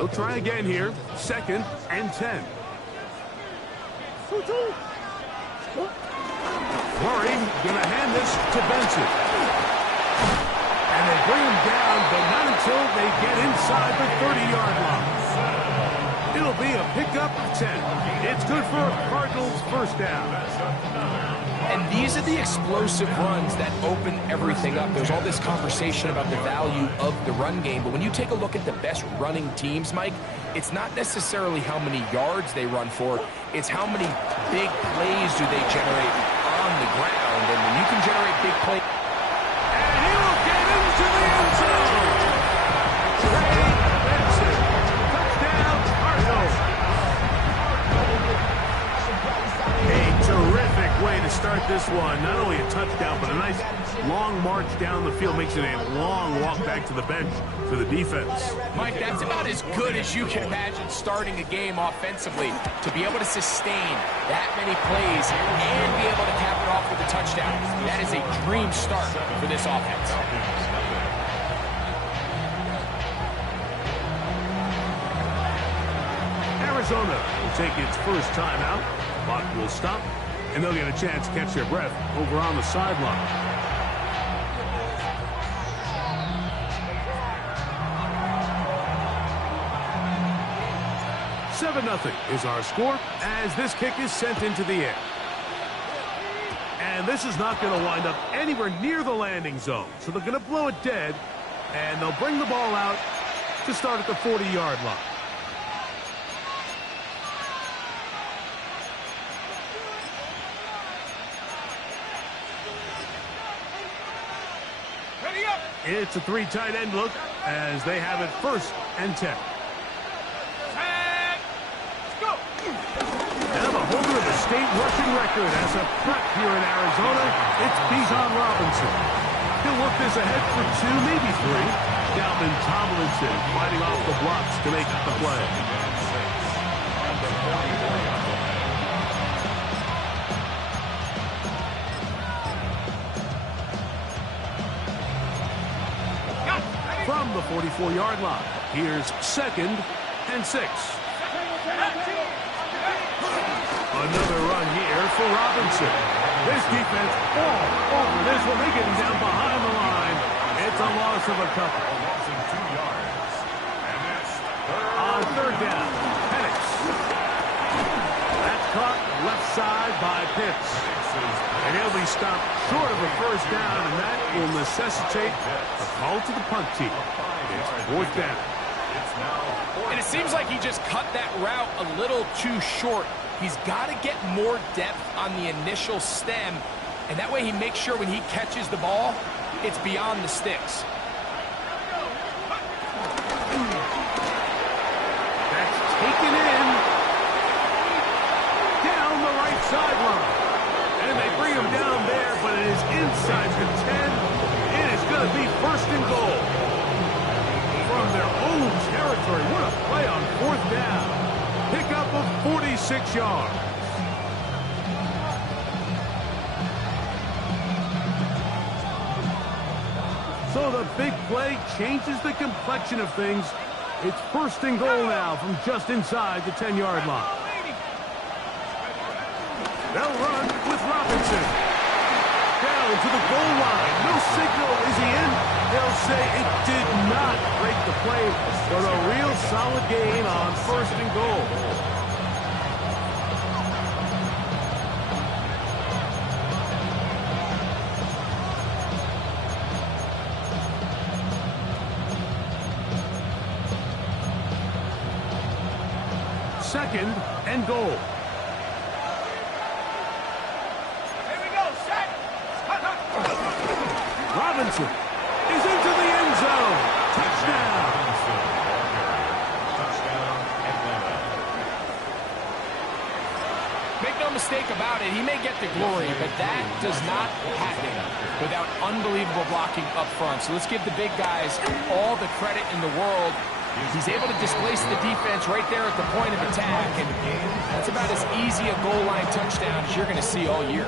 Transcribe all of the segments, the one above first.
They'll try again here. 2nd and 10. Murray gonna hand this to Benson. And they bring him down, but not until they get inside the 30-yard line. It'll be a pickup of 10. It's good for a Cardinals first down. And these are the explosive runs that open everything up. There's all this conversation about the value of the run game, but when you take a look at the best running teams, Mike, it's not necessarily how many yards they run for, it's how many big plays do they generate on the ground. And when you can generate big plays... And he will get into the end zone! Trey Benson, touchdown, Cardinals! A terrific way to start this one. Not only a touchdown, but a nice long march down the field. Makes it a long walk back to the bench for the defense. Mike, that's about as good as you can imagine starting a game offensively. To be able to sustain that many plays and be able to cap it off with a touchdown, that is a dream start for this offense. Arizona will take its first timeout. Clock will stop, and they'll get a chance to catch their breath over on the sideline. 7-0 is our score as this kick is sent into the air. And this is not going to wind up anywhere near the landing zone. So they're going to blow it dead, and they'll bring the ball out to start at the 40-yard line. It's a 3 tight end look as they have it 1st and 10. And the holder of the state rushing record as a prep here in Arizona, it's Bijan Robinson. He'll work this ahead for 2, maybe 3. Dalvin Tomlinson fighting off the blocks to make the play. From the 44-yard line, here's 2nd and 6. Another run here for Robinson. This defense all over this one. They get him down behind the line. It's a loss of a couple. On 3rd down, Penix. That's caught left side by Pitts. And he'll be stopped short of a first down, and that will necessitate a call to the punt team. It's 4th down. And it seems like he just cut that route a little too short. He's got to get more depth on the initial stem, and that way he makes sure when he catches the ball, it's beyond the sticks. That's taken in down the right sideline. And they bring him down there, but it is inside the 10. It is going to be 1st and goal. From their own territory, what a play on 4th down. Pickup of 46 yards. So the big play changes the complexion of things. It's 1st and goal now from just inside the 10-yard line. They'll run with Robinson. Down to the goal line. No signal. Is he in? They'll say it did not break the play, but a real solid gain on 1st and goal. Second and goal. Robinson is into the end zone. Touchdown. Make no mistake about it, he may get the glory, but that does not happen without unbelievable blocking up front. So let's give the big guys all the credit in the world. He's able to displace the defense right there at the point of attack, and that's about as easy a goal line touchdown as you're going to see all year.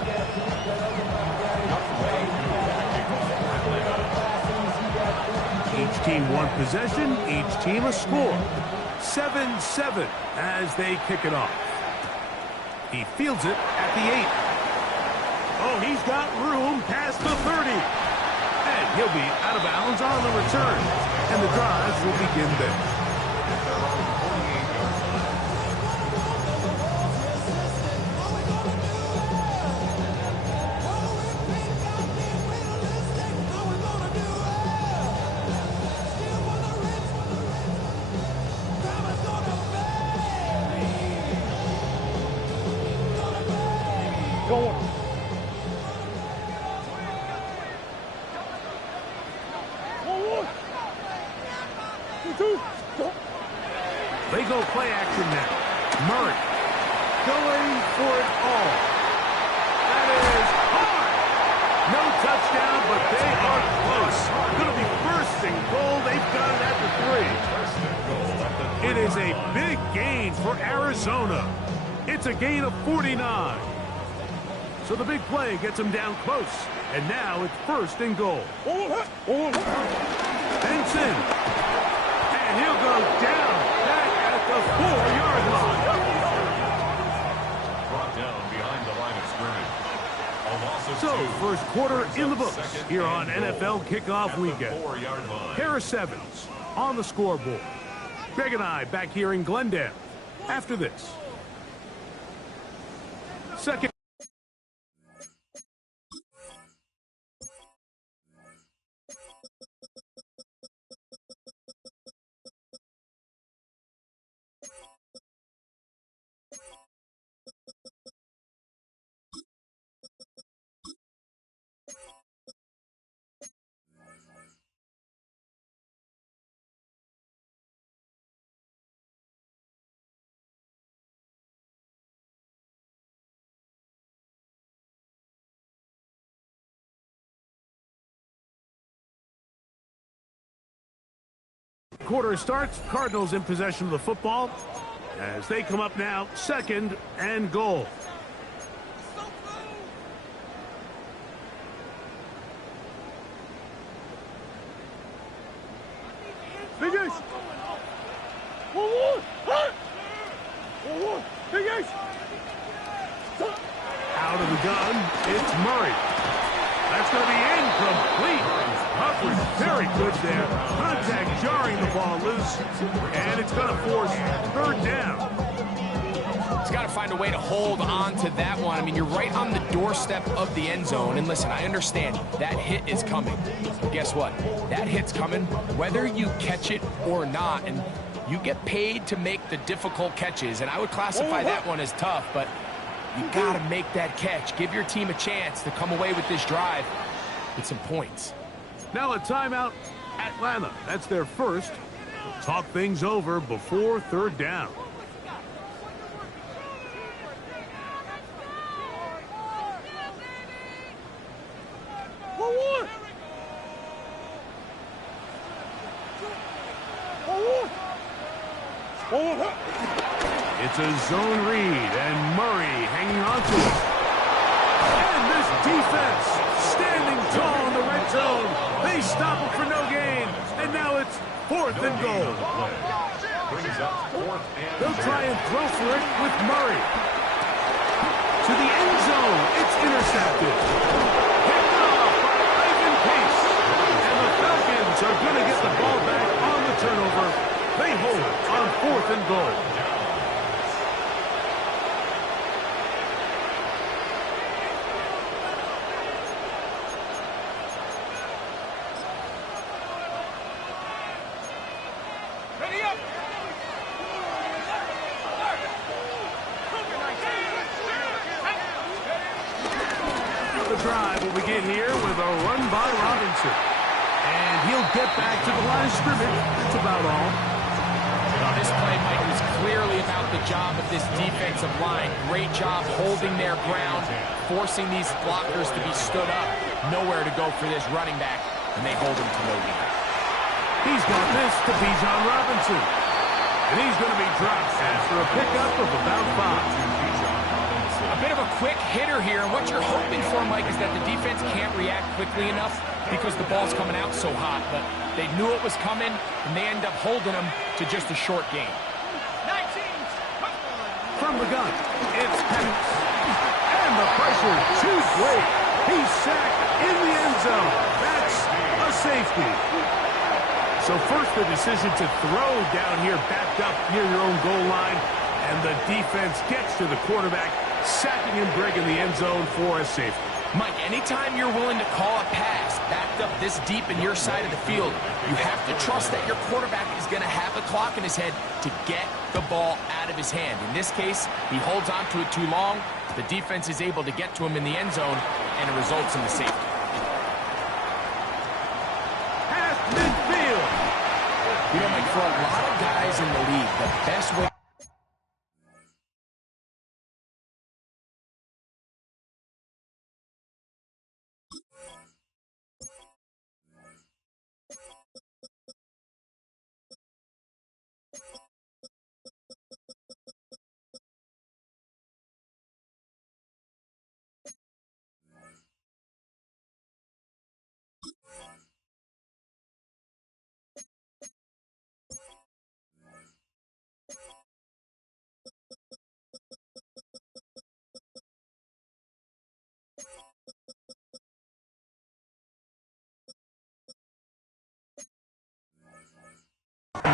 Each team one possession, each team a score. 7-7 as they kick it off. He fields it at the 8. Oh, he's got room past the 30. And he'll be out of bounds on the return. And the drives will begin there. They go play action now. Murray going for it all. That is hard. No touchdown, but they are close. Going to be first and goal. They've got it at the 3. It is a big gain for Arizona. It's a gain of 49. So the big play gets them down close. And now it's first and goal. Benson. And he'll go down back at the 4-yard line. Brought down behind the line of scrimmage. So, first quarter in the books here on NFL Kickoff Weekend. Harris Evans on the scoreboard. Greg and I back here in Glendale after this. Second. Quarter starts. Cardinals in possession of the football as they come up now, second and goal. Out of the gun, it's Murray. That's going to be incomplete. Hubbard very good there. Contact jarring the ball loose, and it's going to force third down. He's got to find a way to hold on to that one. I mean, you're right on the doorstep of the end zone. And listen, I understand that hit is coming. But guess what? That hit's coming whether you catch it or not. And you get paid to make the difficult catches. And I would classify that one as tough, but you got to make that catch. Give your team a chance to come away with this drive with some points. Now a timeout, Atlanta. That's their first. They'll talk things over before third down. It's a zone read, and Murray hanging on to it. And this defense standing tall in the red zone. They stop it for no gain, and now it's fourth and goal. They'll try and throw for it with Murray. To the end zone, it's intercepted. Picked off by Ivan Pace. And the Falcons are going to get the ball back on the turnover. They hold on fourth and goal. The drive will begin here with a run by Robinson. And he'll get back to the line of scrimmage. That's about all. Well, this play, Mike, was clearly about the job of this defensive line. Great job holding their ground, forcing these blockers to be stood up. Nowhere to go for this running back, and they hold him to no gain. He's got this to Bijan Robinson. And he's going to be dropped after a pickup of about 5. A bit of a quick hitter here, and what you're hoping for, Mike, is that the defense can't react quickly enough because the ball's coming out so hot, but they knew it was coming, and they end up holding them to just a short game. From the gun, it's Penix. And the pressure too great. He's sacked in the end zone. That's a safety. So first the decision to throw down here, backed up near your own goal line, and the defense gets to the quarterback, sacking him, breaking the end zone for a safety. Mike, anytime you're willing to call a pass backed up this deep in your side of the field, you have to trust that your quarterback is going to have a clock in his head to get the ball out of his hand. In this case, he holds on to it too long. The defense is able to get to him in the end zone, and it results in the safety. Past midfield. You know, Mike, for a lot of guys in the league, the best way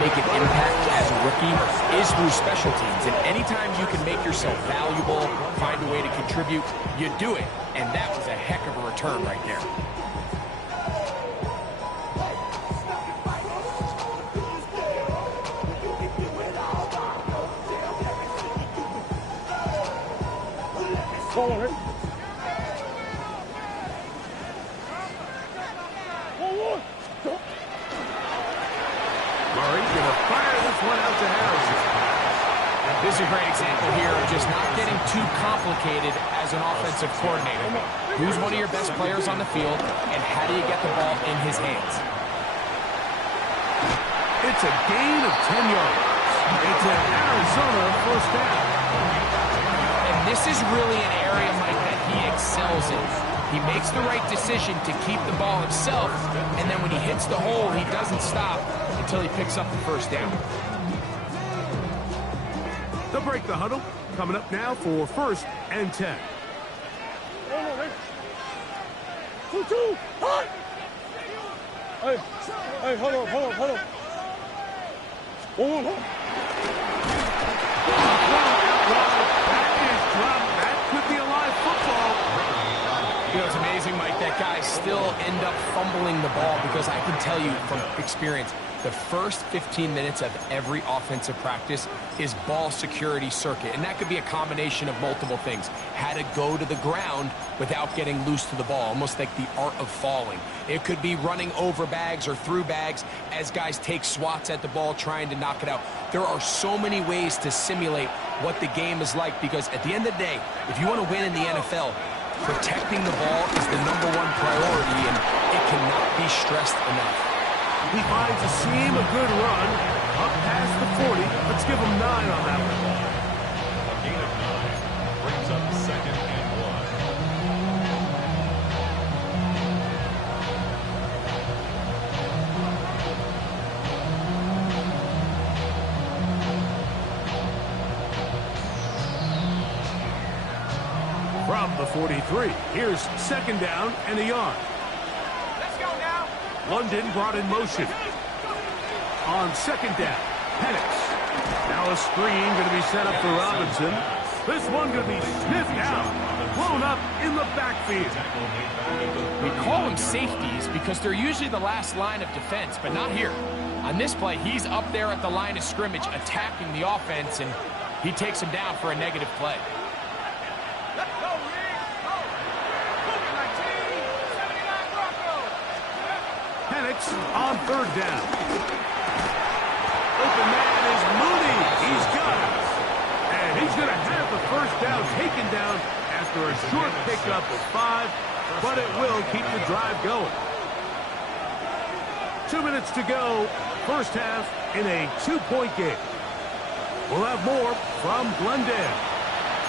make an impact as a rookie is through special teams. And anytime you can make yourself valuable, find a way to contribute, you do it. And that was a heck of a return right there. Murray going to fire this one out to Harrison. This is a great example here of just not getting too complicated as an offensive coordinator. Who's one of your best players on the field, and how do you get the ball in his hands? It's a gain of 10 yards. It's an Arizona first down. And this is really an area, Mike, that he excels in. He makes the right decision to keep the ball himself, and then when he hits the hole, he doesn't stop until he picks up the first down. They'll break the huddle. Coming up now for 1st and 10. Hey, hold on. That could be a live football. You know, it's amazing, Mike, that guys still end up fumbling the ball because I can tell you from experience, the first 15 minutes of every offensive practice is ball security circuit. And that could be a combination of multiple things. How to go to the ground without getting loose to the ball, almost like the art of falling. It could be running over bags or through bags as guys take swats at the ball trying to knock it out. There are so many ways to simulate what the game is like because at the end of the day, if you want to win in the NFL, protecting the ball is the #1 priority, and it cannot be stressed enough. He finds a seam, a good run, up past the 40. Let's give him 9 on that one. A gain of 9 brings up 2nd and 1. From the 43, here's 2nd down and a yard. London brought in motion. On 2nd down, Penix. Now a screen going to be set up for Robinson. This one going to be sniffed out, blown up in the backfield. We call them safeties because they're usually the last line of defense, but not here. On this play, he's up there at the line of scrimmage attacking the offense, and he takes him down for a negative play. Penix on 3rd down. Open man is Mooney. He's got it. And he's going to have the first down taken down after a short pickup of 5, but it will keep the drive going. 2 minutes to go, first half in a 2-point game. We'll have more from Glendale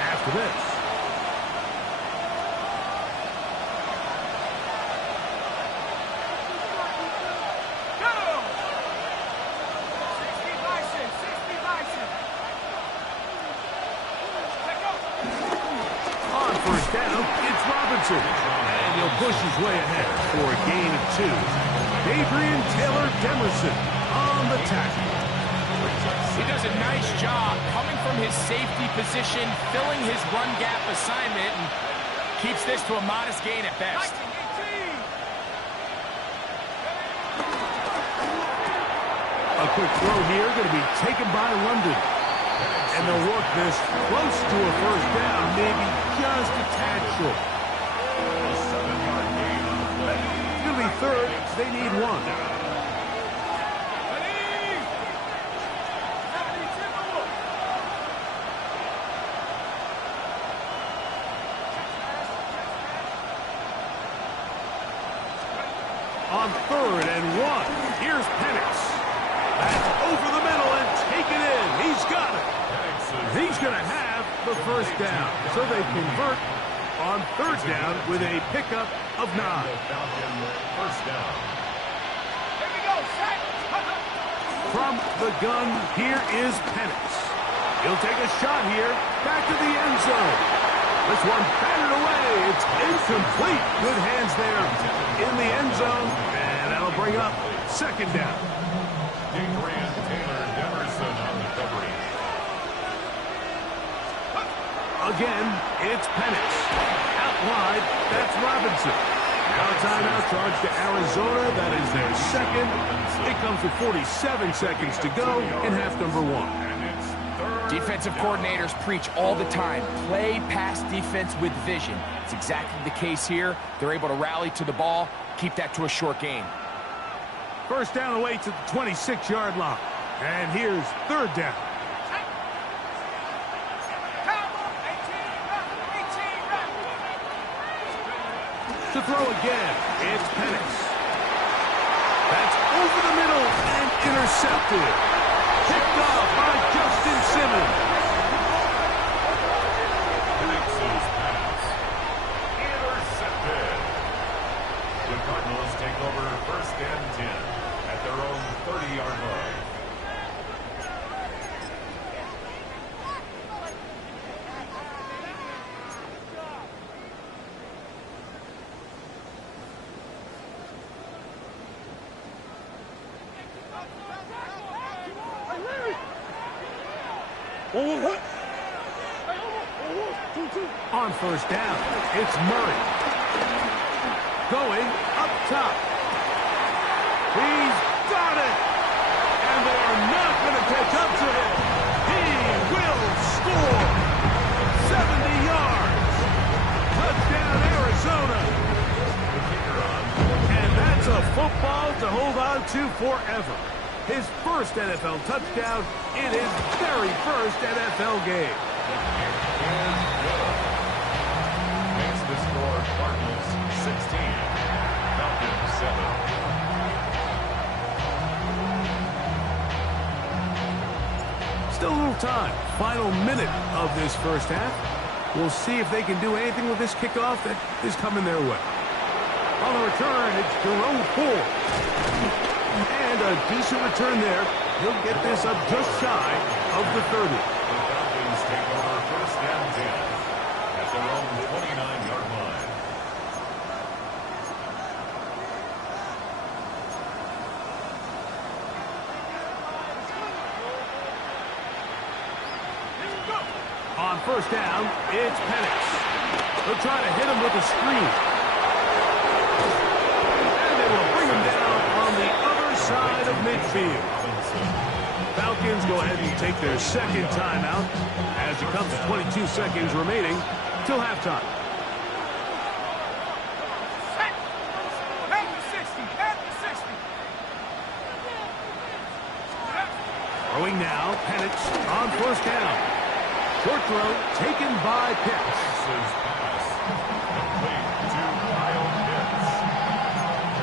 after this. first down, it's Robinson. And he'll push his way ahead for a gain of 2. Adrian Taylor-Demerson on the tackle. He does a nice job coming from his safety position, filling his run gap assignment, and keeps this to a modest gain at best. A quick throw here, going to be taken by London. And they'll work this close to a first down, maybe just a tad short. It's going to be third. They need 1. On 3rd and 1, here's Penix. That's over the middle and taken in. He's got it. He's going to have the first down. So they convert on 3rd down with a pickup of 9. First down. Here we go, set. From the gun, here is Penix. He'll take a shot here. Back to the end zone. This one batted away. It's incomplete. Good hands there in the end zone. And that'll bring up 2nd down. Adrian Taylor-Demerson on the coverage. Again, it's Penix. Out wide, that's Robinson. Now a timeout charge to Arizona. That is their 2nd. It comes with 47 seconds to go in half number 1. Defensive coordinators preach all the time, play pass defense with vision. It's exactly the case here. They're able to rally to the ball, keep that to a short gain. First down away to the 26-yard line. And here's 3rd down. To throw again, it's Penix. That's over the middle and intercepted. Picked off by Justin Simmons. Penix's pass. Intercepted. The Cardinals take over 1st and 10 at their own 30-yard line. On 1st down, it's Murray. Going up top. He's got it! And they are not going to catch up to him. He will score! 70 yards! Touchdown, Arizona! And that's a football to hold on to forever. His first NFL touchdown in his very first NFL game. Makes the score Cardinals 16, Falcons 7. Still a little time. Final minute of this first half. We'll see if they can do anything with this kickoff that is coming their way. On the return, it's Jerome Ford. And a decent return there. He'll get this up just shy of the 30. The Falcons take over 1st and 10 at their own 29-yard line. On 1st down, it's Penix. They'll try to hit him with a screen. And they will bring him down on the other side of midfield. Falcons go ahead and take their 2nd timeout as it comes to 22 seconds remaining till halftime. Throwing now, Penix on 1st down. Short throw taken by Pitts. His pass complete to Kyle Pitts.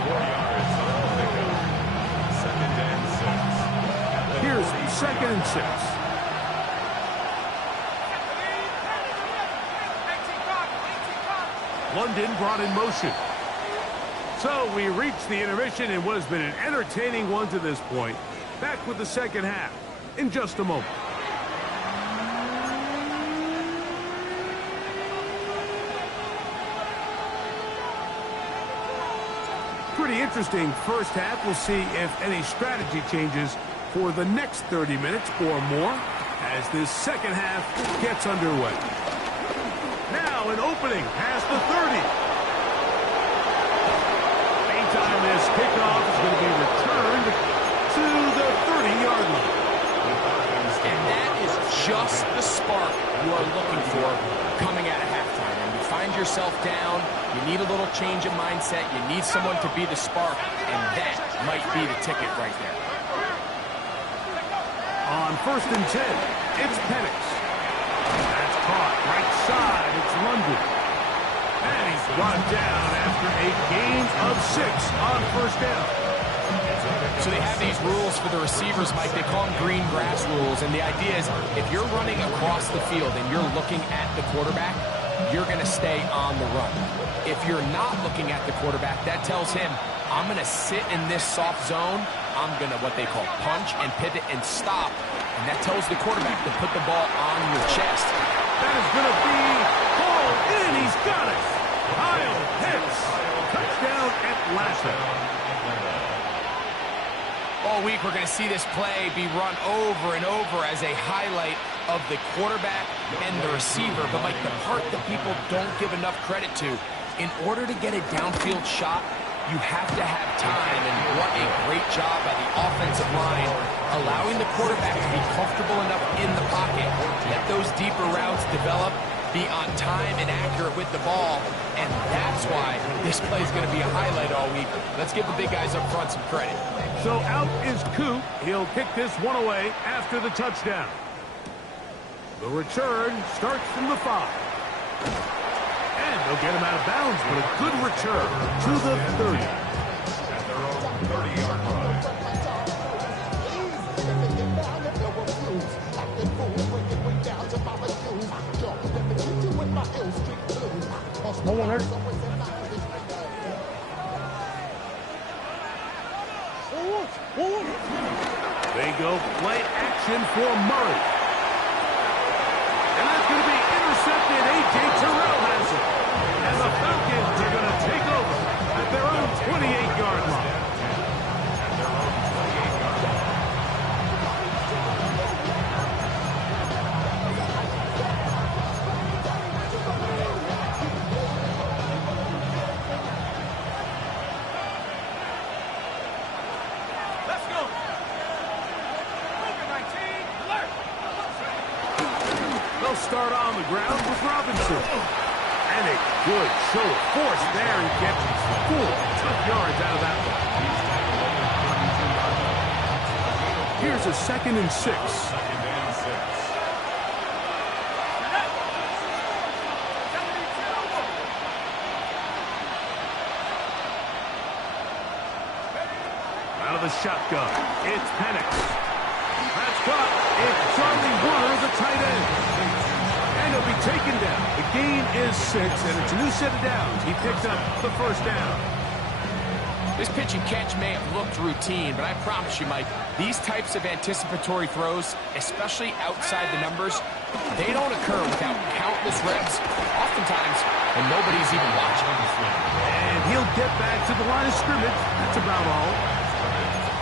4 yards on the pickup. 2nd and 6. Here's 2nd and 6. London brought in motion. So we reach the intermission in what has been an entertaining one to this point. Back with the 2nd half in just a moment. pretty interesting first half. We'll see if any strategy changes for the next 30 minutes or more as this second half gets underway. Now an opening past the 30. Meantime, this kickoff is going to be returned to the 30-yard line. And that is just the spark you are looking for coming out of halftime. And you find yourself down, you need a little change of mindset, you need someone to be the spark, and that might be the ticket right there. On 1st and 10, it's Penix. That's caught right side. It's London. And he's brought down after a gain of 6 on 1st down. So they have these rules for the receivers, Mike. They call them green grass rules. And the idea is if you're running across the field and you're looking at the quarterback, you're going to stay on the run. If you're not looking at the quarterback, that tells him, I'm going to sit in this soft zone. I'm going to what they call punch and pivot and stop. And that tells the quarterback to put the ball on your chest. That is going to be hauled in. He's got it. Kyle Pitts. Touchdown Atlanta. All week we're going to see this play be run over and over as a highlight of the quarterback and the receiver. But like the part that people don't give enough credit to, in order to get a downfield shot, you have to have time, and what a great job by the offensive line, allowing the quarterback to be comfortable enough in the pocket, let those deeper routes develop, be on time and accurate with the ball, and that's why this play is going to be a highlight all week. Let's give the big guys up front some credit. So out is Coop. He'll kick this one away after the touchdown. The return starts from the 5. And they'll get him out of bounds, but a good return to the 30. At their own 30-yard line. No one hurt. They go play action for Murray. And that's going to be intercepted. A.J. Terrell has it. And the Falcons are going to take over at their own 28-yard line. Let's go. Broken 19, alert. They'll start on the ground with Robinson. And a good show of force there. He gets 4 tough yards out of that one. Here's a 2nd and 6. Out of the shotgun, it's Penix. That's caught. It's Charlie Warner, the tight end. And he'll be taken down. The gain is 6, and it's a new set of downs. He picked up the 1st down. This pitch and catch may have looked routine, but I promise you, Mike, these types of anticipatory throws, especially outside the numbers, they don't occur without countless reps, oftentimes when nobody's even watching. And he'll get back to the line of scrimmage. That's about all.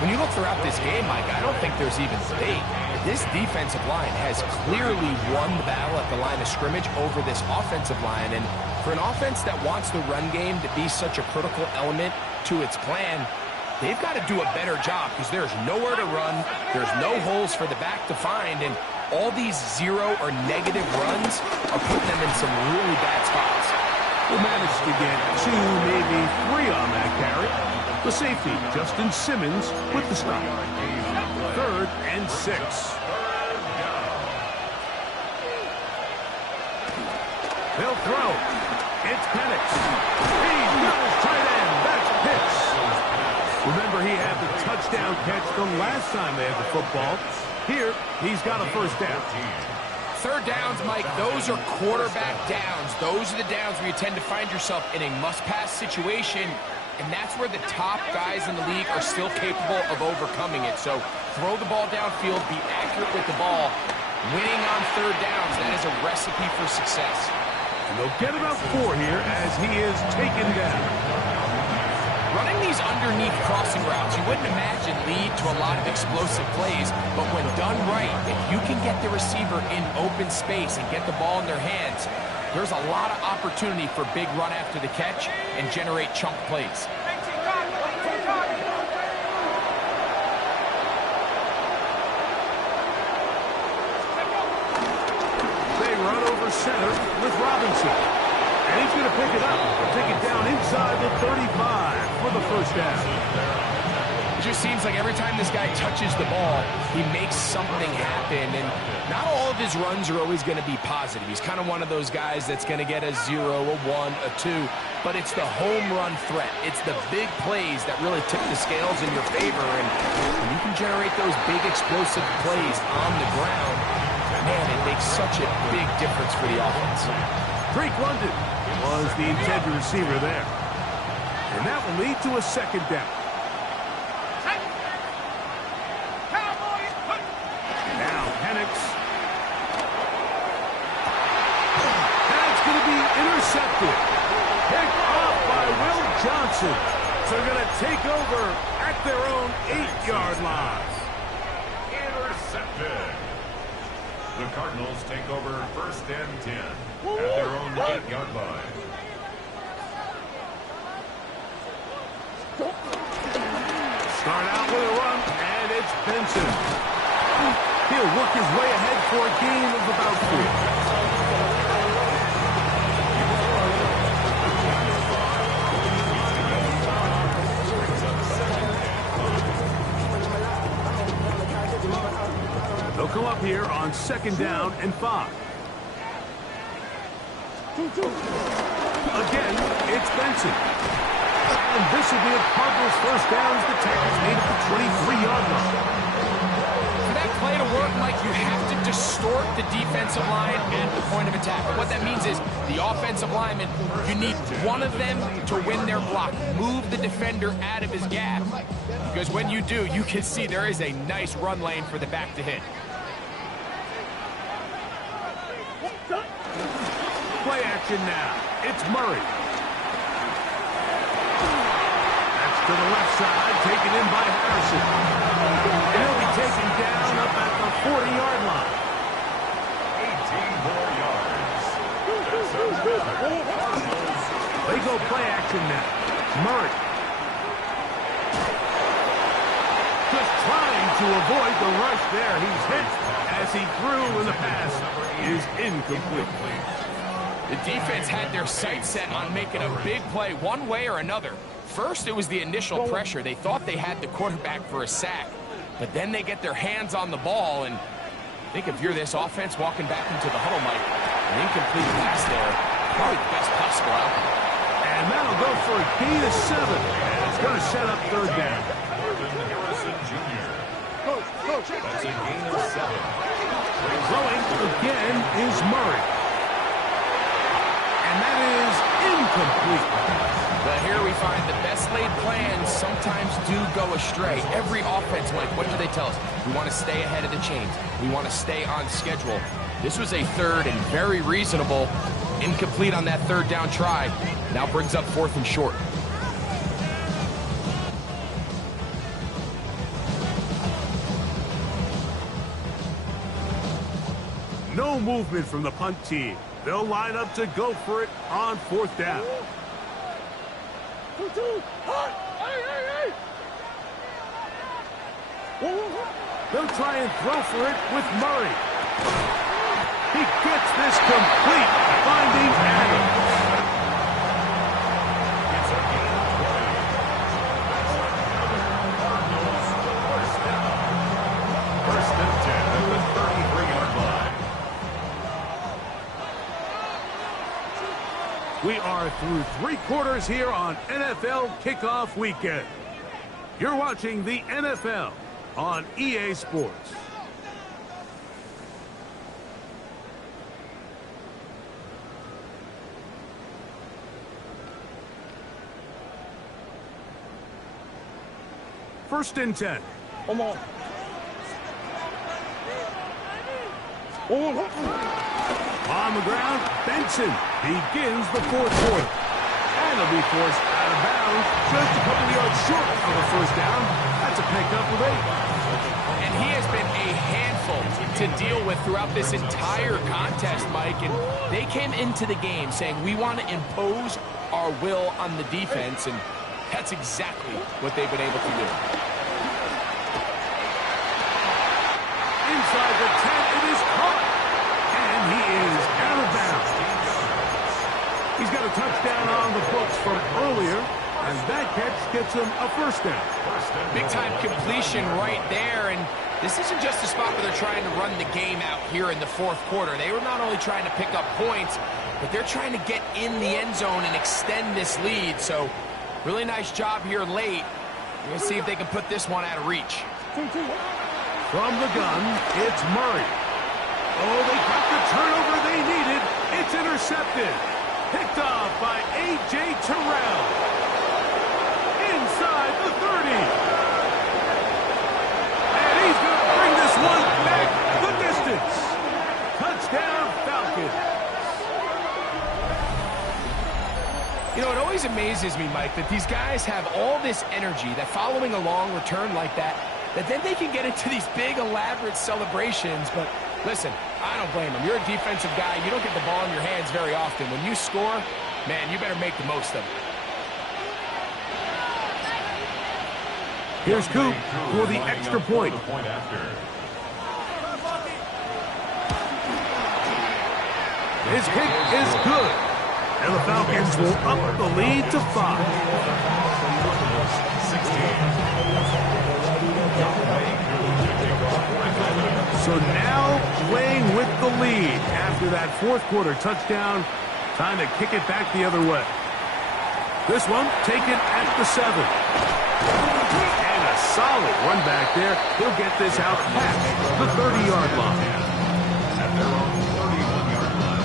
When you look throughout this game, Mike, I don't think there's even debate. This defensive line has clearly won the battle at the line of scrimmage over this offensive line. And for an offense that wants the run game to be such a critical element to its plan, they've got to do a better job because there's nowhere to run. There's no holes for the back to find. And all these 0 or negative runs are putting them in some really bad spots. Will manage to get 2, maybe 3 on that carry. The safety, Justin Simmons, with the stop. 3rd and 6. They'll throw. It's Penix. He's got his tight end. That's Pitts. Remember, he had the touchdown catch the last time they had the football. Here, he's got a 1st down. 3rd downs, Mike, those are quarterback downs. Those are the downs where you tend to find yourself in a must-pass situation, and that's where the top guys in the league are still capable of overcoming it. So throw the ball downfield, be accurate with the ball. Winning on 3rd downs, that is a recipe for success. And they'll get about 4 here as he is taken down. Running these underneath crossing routes, you wouldn't imagine lead to a lot of explosive plays, but when done right, if you can get the receiver in open space and get the ball in their hands, there's a lot of opportunity for big run after the catch and generate chunk plays. They run over center with Robinson. And he's going to pick it up. Take it down inside the 35 for the first down. It just seems like every time this guy touches the ball, he makes something happen. And not all of his runs are always going to be positive. He's kind of one of those guys that's going to get a 0, a 1, a 2. But it's the home run threat. It's the big plays that really tip the scales in your favor. And when you can generate those big explosive plays on the ground, man, it makes such a big difference for the offense. Drake London was the intended receiver there. And that will lead to a second down. Now Penix. That's going to be intercepted. Picked off by Will Johnson. So they're going to take over at their own 8-yard line. Intercepted. The Cardinals take over first and 10 at their own 8-yard line. Start out with a run, and it's Benson. He'll work his way ahead for a gain of about 4. They'll come up here on second down and 5. Again, it's Benson. And this will be a Cardinals first down as the tackle's made at the 23-yard line. For that play to work, Mike, you have to distort the defensive line at the point of attack. And what that means is the offensive lineman, you need one of them to win their block. Move the defender out of his gap. Because when you do, you can see there is a nice run lane for the back to hit. Play action now. It's Murray. That's to the left side, taken in by Harrison. And he'll be taken down up at the 40-yard line. 18 more yards. They go play action now. Murray. Just trying to avoid the rush there. He's hit as he threw, and the pass is incomplete. The defense had their sights set on making a big play one way or another. First, it was the initial pressure. They thought they had the quarterback for a sack. But then they get their hands on the ball, and I think if you're this offense walking back into the huddle, Mike, an incomplete pass there, probably the best possible outcome. And that'll go for a gain of 7. And it's going to set up third down. Marvin Harrison Jr. That's a gain of 7. Throwing again is Murray. And that is incomplete. But here we find the best laid plans sometimes do go astray. Every offense, Mike, what do they tell us? We want to stay ahead of the chains. We want to stay on schedule. This was a third and very reasonable. Incomplete on that third down try. Now brings up 4th and short. No movement from the punt team. They'll line up to go for it on 4th down. They'll try and throw for it with Murray. He gets this complete, finding Adams. It's a gain of 20. First and 10 at the 33-yard line. We are through 3 quarters here on NFL Kickoff Weekend. You're watching the NFL on EA Sports. First and 10. Come on. On the ground, Benson begins the 4th quarter. And And they'll be forced out of bounds just a couple of yards short of a first down. That's a pickup of 8. And he has been a handful to deal with throughout this entire contest, Mike. And they came into the game saying, we want to impose our will on the defense, and that's exactly what they've been able to do. Inside the 10, it is caught. And he is out of bounds. He's got a touchdown on the books from earlier, and that catch gets him a first down. Big-time completion right there, and this isn't just a spot where they're trying to run the game out here in the fourth quarter. They were not only trying to pick up points, but they're trying to get in the end zone and extend this lead. So really nice job here late. We're going to see if they can put this one out of reach. From the gun, it's Murray. Oh, they got the turnover they needed. It's intercepted. Picked off by A.J. Terrell. Inside the 30. And he's going to bring this one back the distance. Touchdown, Falcons. You know, it always amazes me, Mike, that these guys have all this energy, that following a long return like that then they can get into these big, elaborate celebrations. But listen, I don't blame them. You're a defensive guy. You don't get the ball in your hands very often. When you score, man, you better make the most of it. Here's Coop for the extra point. His kick is good. And the Falcons will up the lead to 5. So now playing with the lead after that fourth quarter touchdown. Time to kick it back the other way. This one taken at the 7. And a solid run back there. He'll get this out past the 30-yard line. At their own 31-yard line.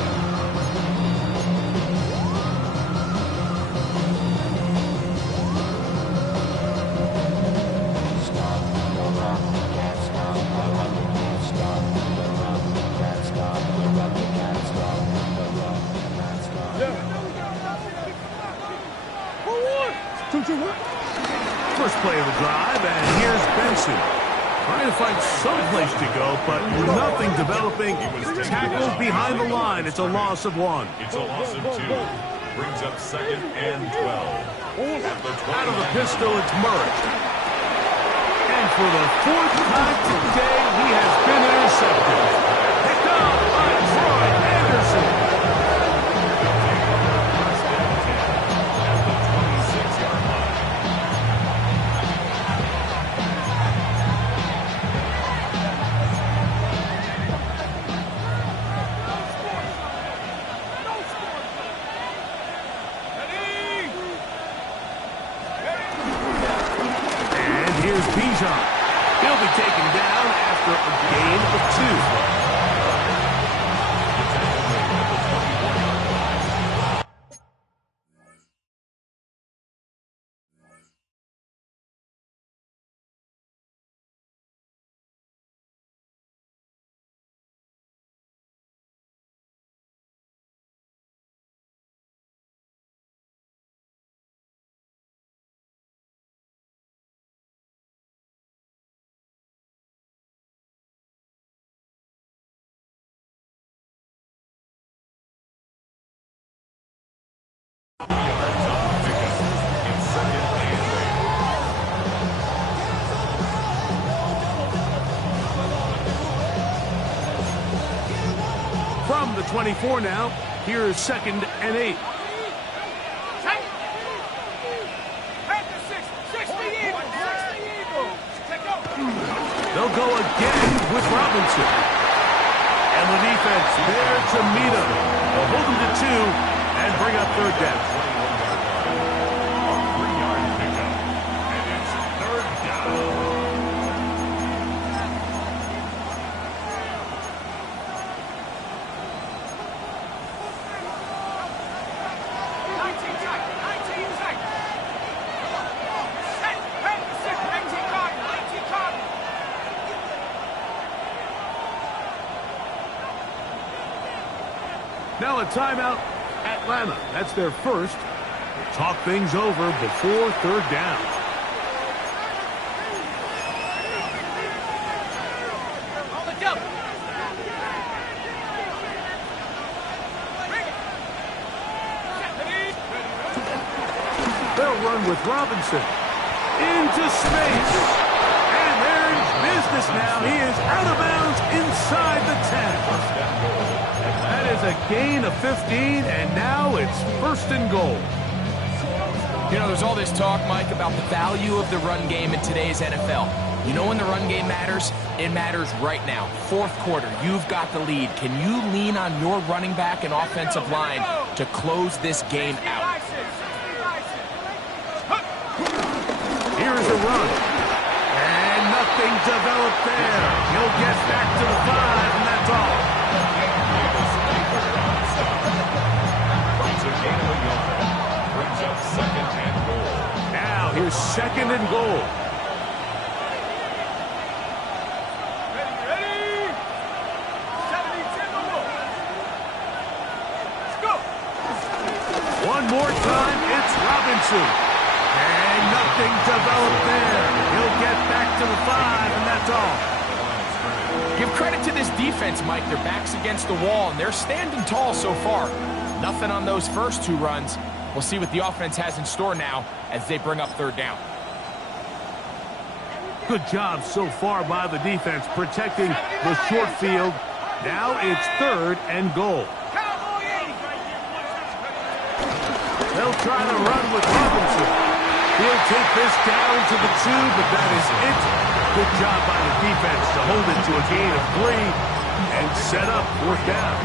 First play of the drive, and here's Benson. Trying to find some place to go, but nothing developing. Tackled behind the line. It's a loss of 1. It's a loss of 2. Brings up 2nd and 12. Out of the pistol, it's Murray. And for the 4th time today, he has been intercepted. Picked up by Troy Anderson. Here's Bijan. He'll be taken down after a gain of 2. From the 24 now, here's 2nd and 8. They'll go again with Robinson. And the defense there to meet him. They'll hold him to 2 and bring up 3rd down. 3-yard pickup. And it's 3rd down. Now a timeout, Atlanta. That's their first. Talk things over before third down. On the double. They'll run with Robinson. Into space. And there's business now. He is out of bounds inside the 10. That is a gain of 15, and now it's first and goal. You know, there's all this talk, Mike, about the value of the run game in today's NFL. You know when the run game matters? It matters right now. Fourth quarter, you've got the lead. Can you lean on your running back and offensive line to close this game out? Here's a run. And nothing developed there. He'll get back to the 5, and that's all. Brings up second and goal. Now here's second and goal. Ready? 70-10 the Wolves. Let's go. One more time, it's Robinson. And nothing developed there. He'll get back to the 5, and that's all. Give credit to this defense, Mike. Their back's against the wall, and they're standing tall so far. Nothing on those first two runs. We'll see what the offense has in store now as they bring up third down. Good job so far by the defense protecting the short field. Now it's third and goal. Cowboy 80. They'll try to run with Robinson. He'll take this down to the 2, but that is it. Good job by the defense to hold it to a gain of 3 and set up fourth down.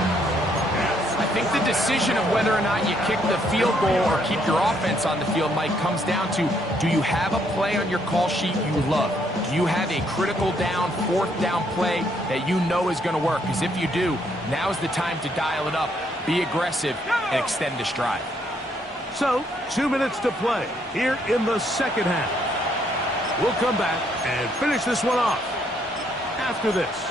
I think the decision of whether or not you kick the field goal or keep your offense on the field, Mike, comes down to, do you have a play on your call sheet you love? Do you have a critical down, fourth down play that you know is going to work? Because if you do, now's the time to dial it up, be aggressive, and extend this drive. So, 2 minutes to play here in the second half. We'll come back and finish this one off after this.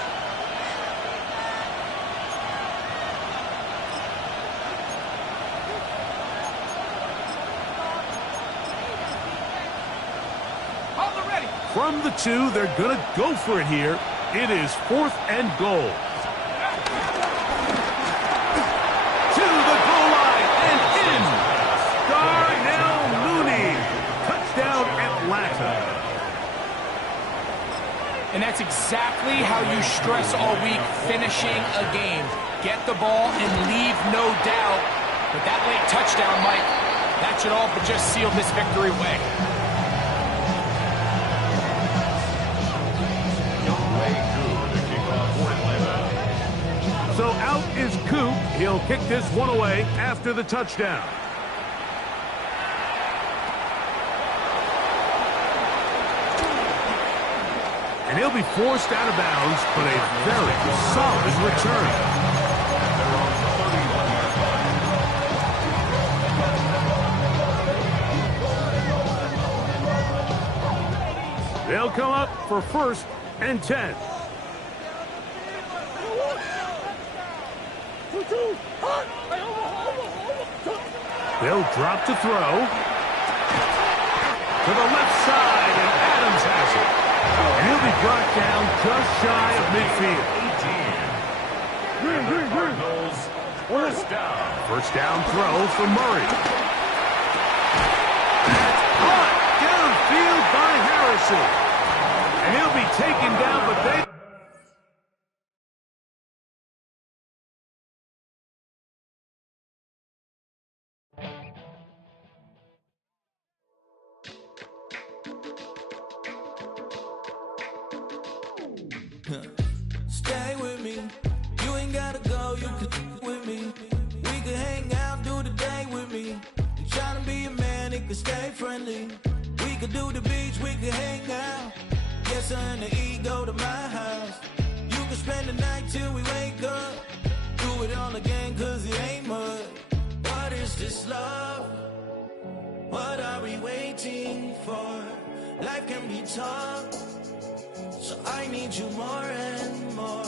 From the 2, they're going to go for it here. It is fourth and goal. To the goal line and in. Darnell Mooney. Touchdown Atlanta. And that's exactly how you stress all week, finishing a game. Get the ball and leave no doubt. But that late touchdown, Mike, that should all but just seal this victory away. So out is Coop. He'll kick this one away after the touchdown. And he'll be forced out of bounds, but a very solid return. They'll come up for first and 10. They'll drop to throw. To the left side, and Adams has it. And he'll be brought down just shy of midfield. 18. Cardinals, first down. First down throw for Murray. That's caught downfield by Harrison. And he'll be taken down, but they... Stay with me. You ain't gotta go, you can with me. We can hang out, do the day with me. I'm trying to be a man, it can stay friendly. We could do the beach, we can hang out. Yes, I and the ego to my house. You can spend the night till we wake up. Do it all again, cause it ain't mud. What is this love? What are we waiting for? Life can be tough, so I need you more and more.